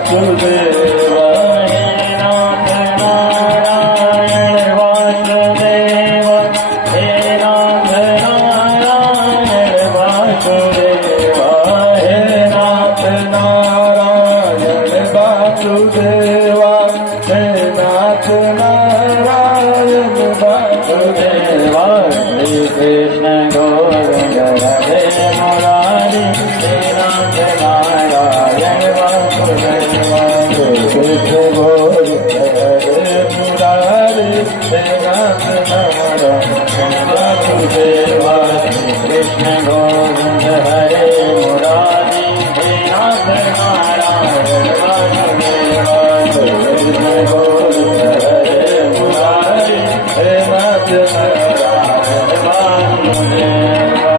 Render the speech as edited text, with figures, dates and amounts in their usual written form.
વાસુદેવ હે નાથ નારાયણ વાસુદેવ હે નાથ નારાયણ વાસુદેવ હે નાથ નારાયણ વાસુદેવ હે નાથ નારાયણ વાસુદેવ શ્રી કૃષ્ણ ગોવિંદ હરે મુરારી હે નાથ નારાયણ વાસુદેવ કૃષ્ણ ગોવિંદ હરે મુરારી હે નાથ નારાયણ વાસુદેવ કૃષ્ણ ગોવિંદ હરે મુરારી